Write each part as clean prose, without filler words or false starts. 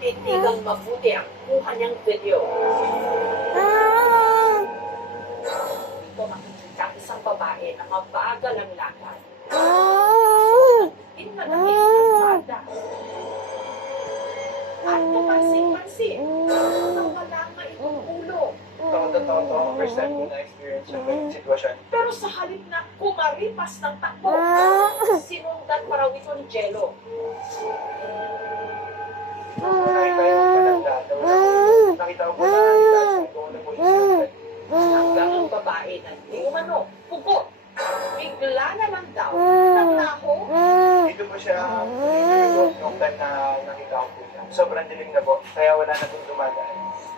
Titigang mabuti ang kuha niyang video. Dito makikita isang babae na mabagal ang lakad. Inmalaki ang bada. At tumansin-mansin, nawala nga itong ulo. Totoo, first time ko na-experience yung ganyung sitwasyon. Pero sa halip na kumaripas ng takbo, sinundan pa raw ito ni Jello. Nakita yung malanda. Nakita ko na kung ano po yung Hanggang ang babae na di umano, pugot. Bigla naman daw, naglaho. dito po siya nung time na nakita ko po siya. Sobrang dilim na po, kaya wala na pong dumadaan.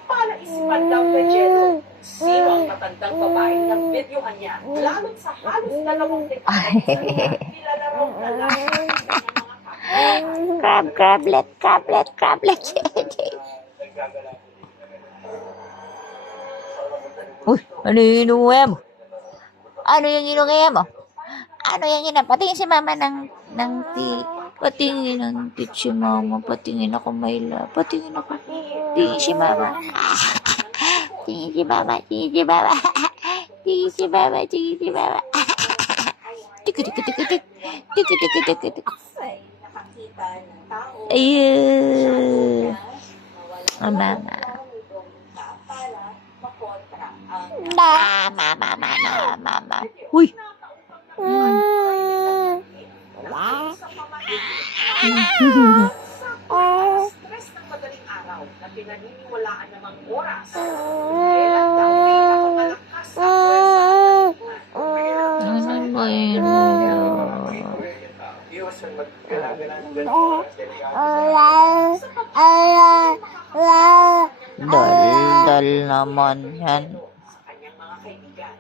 Para isipan daw kay Jello, sino ang matandang babae ng videohan niya, lalo't sa halos 2 dekada. Kilala raw na lang ang mga kapwa. Crablet. Nagkagala po dito. Uy, ano yung inuwi mo? Ano yung inuwi mo? Ano yung ina? Patingin si mama ng patingin ng tit si mama. Patingin ako, Myla. Patingin ako. Tingin si mama. Tingin si mama. Tingin si mama. Tingin si mama. Tingin si mama. Tik. Ayun. Oh, mama. Mama. Uy. Stress ng madaling araw na pinaniniwalaan namang oras. Kailan daw may napamalakas ang pwersa. Ano ba yun? Viewers yung maggala-gala ng ganito. Dal naman yan. Sa kanyang mga kaibigan.